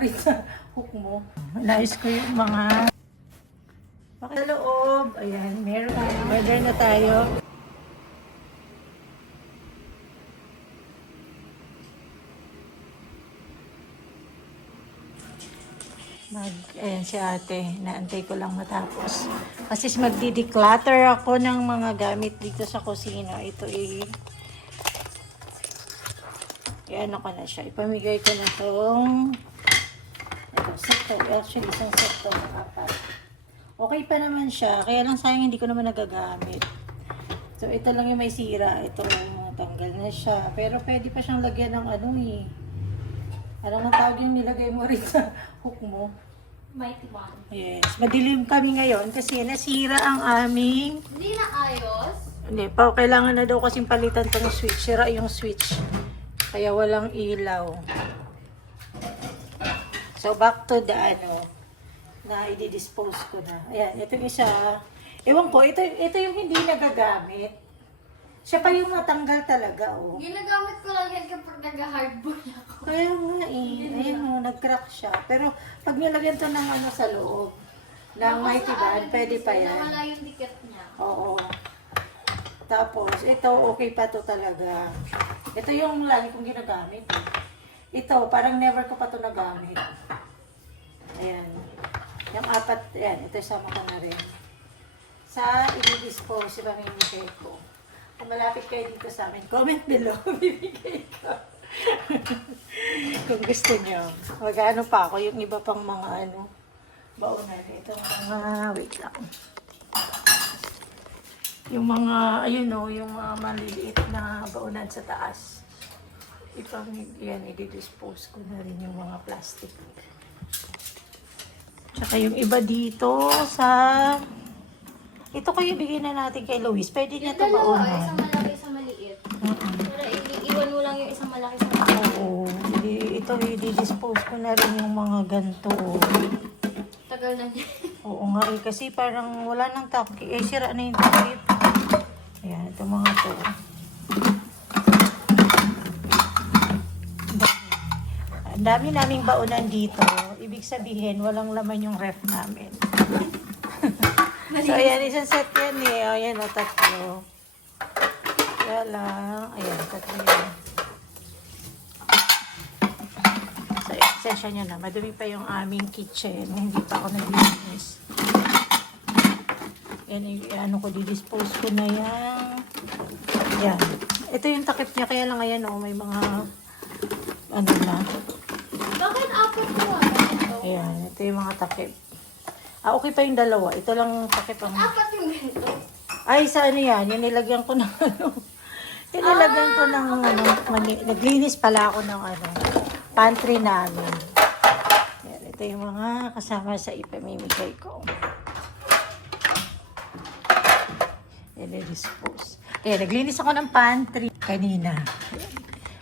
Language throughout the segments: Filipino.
rin sa hook mo. Inayos ko yung mga sa loob. Ayan, meron. Order na tayo. Ayan si ate, naantay ko lang matapos. Kasi magdi-declutter ako ng mga gamit dito sa kusina. Ito ano ko na siya. Ipamigay ko na itong sakto. Actually, isang sakto na apat. Okay pa naman siya. Kaya lang sayang hindi ko naman nagagamit. So, ito lang yung may sira. Ito tanggal na siya. Pero pwede pa siyang lagyan ng ano eh. Anong tawag yung nilagay mo rin sa hook mo? Mighty One. Yes. Madilim kami ngayon kasi nasira ang aming... Hindi na ayos. Hindi pa. Kailangan na daw kasing palitan tong switch. Sira yung switch. Kaya walang ilaw. So, back to the na i-dispose ko na. Ayan. Ito isa. Ewan ko. Ito yung hindi nagagamit. Siya pa yung matanggal talaga, oh. Ginagamit ko lang yan kapag nag-hardboard ako. Kaya nga ayun, nag-crack siya. Pero pag nilagyan to ng sa loob, ng Mighty Band, pwede pa yan. Nawala yung dikit niya. Oo. Tapos, ito, okay pa to talaga. Ito yung lagi kong ginagamit. Ito, parang never ko pa to nagamit. Ayan. Yung apat, ayan, ito sama ko na rin. Sa i-dispose, pamimigay ko. Kung malapit kayo dito sa amin, comment below, bibigay ko. Kung gusto nyo. Mag-ano pa ako, yung iba pang mga baunan. Ito mga, wait lang. Yung mga, ayun yung mga maliliit na baunan sa taas. Yan, i-dispose ko na rin yung mga plastic. Tsaka yung iba dito sa... Ito kayo bigyan na natin kay Luis. Pwede niya ito baunan. Isang malaki, isang maliit. Para iiwan mo lang yung isang malaki, isang maliit. Oo. Ito i-dispose ko na rin yung mga ganito. Tagal na niya. Oo nga kasi parang wala nang takip. Sira na yung takip. Ayan, ito mga to. Ang dami naming baunan dito. Ibig sabihin, walang laman yung ref namin. So, ayan, isang set yan eh. Ayan, tatlo. Kaya lang. Ayan, tatlo yan. So, extension nyo na. Madumi pa yung aming kitchen. Hindi pa ako nag-business. Yan, ano ko, didispose ko na yan. Ayan. Ito yung takip niya. Kaya lang, ayan, may mga na. Bakit apat mo? Ayan, ito yung mga takip. Okay pa yung dalawa. Ito lang takip ang... Apat yung ganito. Ay, sa yan? Yung nilagyan ko ng Yung nilagyan ko ng naglinis pala ako ng pantry namin. Yan, ito yung mga kasama sa ipamimigay ko. Yan, dispose. Yan, naglinis ako ng pantry kanina.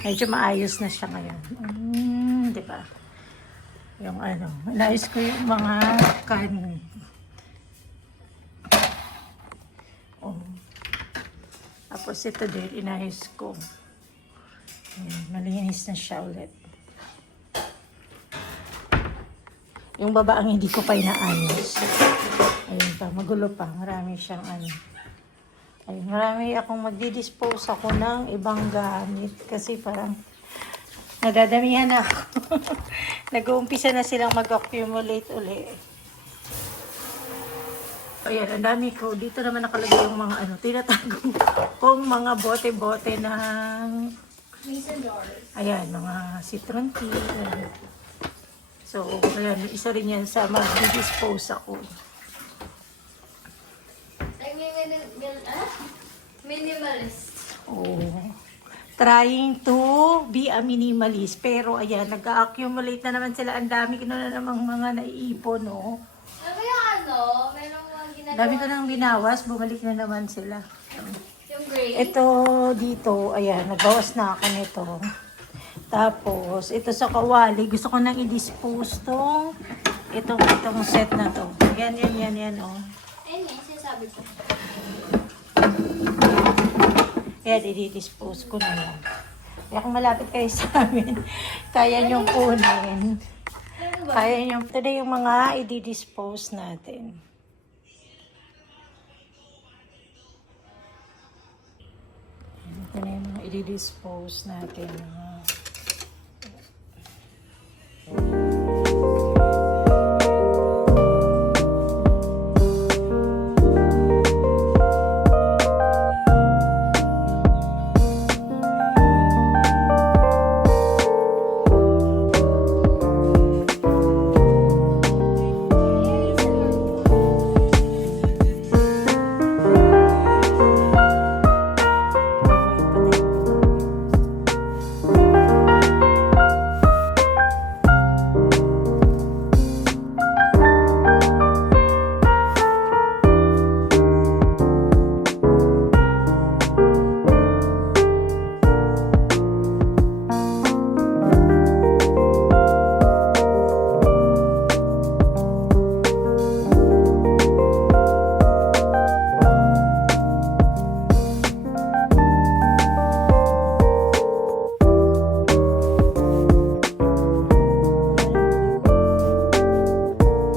Medyo maayos na siya ngayon. Diba? Yung inayos ko yung mga kanin. Tapos ito din, inayos ko. Ayan, malinis na siya ulit. Yung baba ang hindi ko pa inaayos. Ayun pa, magulo pa. Marami siyang Ayun, marami akong magdi-dispose ako ng ibang gamit. Kasi parang nadadamihan na ako. Nag-uumpisa na silang mag-accumulate uli. Ayan, ang dami ko. Dito naman nakalagay yung mga tinatago kong mga bote-bote ng... Mason jars. Ayan, mga citron tea. Ayan. So, ayan, isa rin yan sa mag-dispose ako. Like, minimalist. Oh. Trying to be a minimalist. Pero, ayan, nag-accumulate na naman sila. Ang dami ko na namang mga naiipon, no? Ano yung meron mga ginagawa. Dami ko nang binawas, bumalik na naman sila. Yung gray. Ito dito, ayan, nagbawas na ako nito. Tapos, ito sa kawali, gusto ko nang i-dispose itong set na to. Yan, oh. Ayun eh, sinasabi ko. Yan, i-dispose ko na yan. Kaya kung malapit kayo sa amin, kaya niyong kunin. ba? Ayan yung, ito na yung mga i-dispose natin. Ito na yung mga i-dispose natin.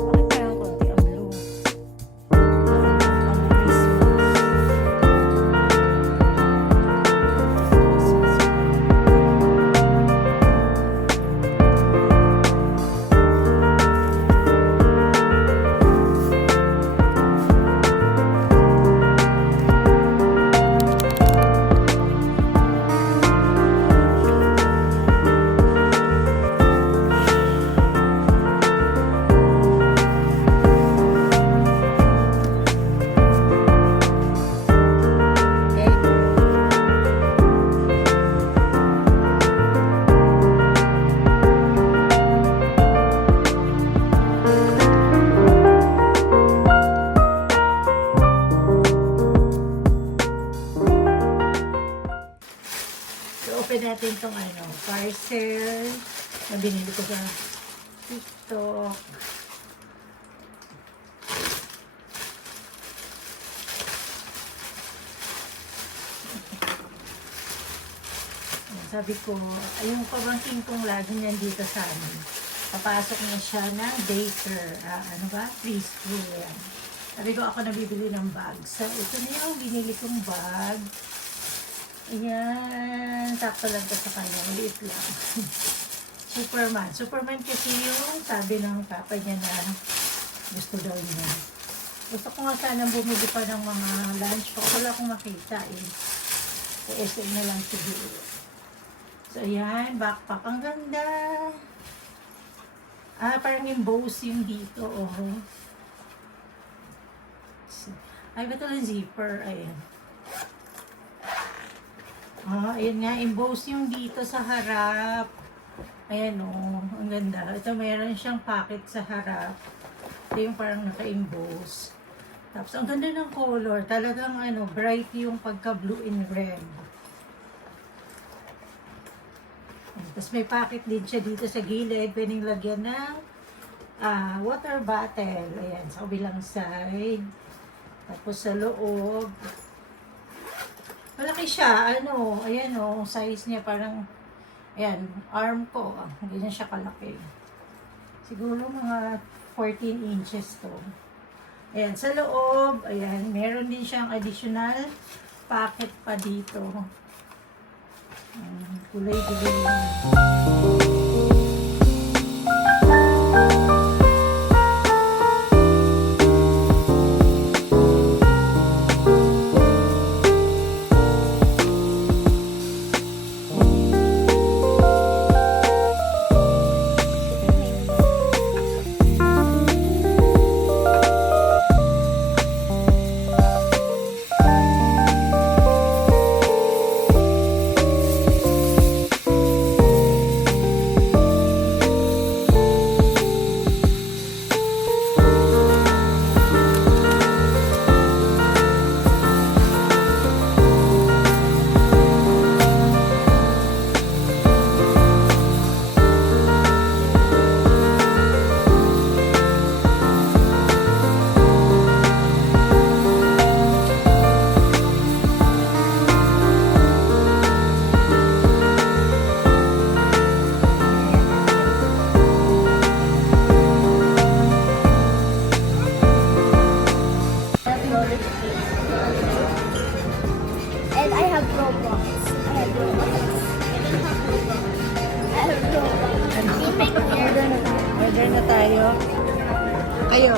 Bakit parang konti ang blue? Pang Christmas. So, open natin itong parcel na binili ko sa TikTok. Ayan, sabi ko, yung pamangkin kong lagi nandito sa amin. Papasok na siya ng daycare. Preschool yan. Sabi ko, ako nabibili ng bag. So, ito na yung binili kong bag. Ayan, sakto lang to sa kanya, maliit lang. Superman. Superman kasi yung sabi ng papa niya na gusto daw niya. Gusto ko nga sana bumili pa ng mga lunch box. Wala akong makita eh. Sa SM na lang siguro. So ayan, backpack. Ang ganda. Parang embossing dito. Oh. Ay, ba't ito zipper? Ayan. Ayan nga, emboss yung dito sa harap. Ayan ang ganda. Ito mayroon siyang pocket sa harap. Ito yung parang naka-emboss. Tapos, ang ganda ng color. Talagang bright yung pagka-blue and red. Ayan. Tapos may pocket din siya dito sa gilid. Pwedeng lagyan ng water bottle. Ayan, sa kabilang side. Tapos sa loob. Malaki siya, ayan size niya parang, ayan, arm ko, ganyan siya kalaki. Siguro mga 14 inches to. Ayan, sa loob, ayan, meron din siyang additional pocket pa dito. Kulay-gulay lang. Share na tayo. Kayo.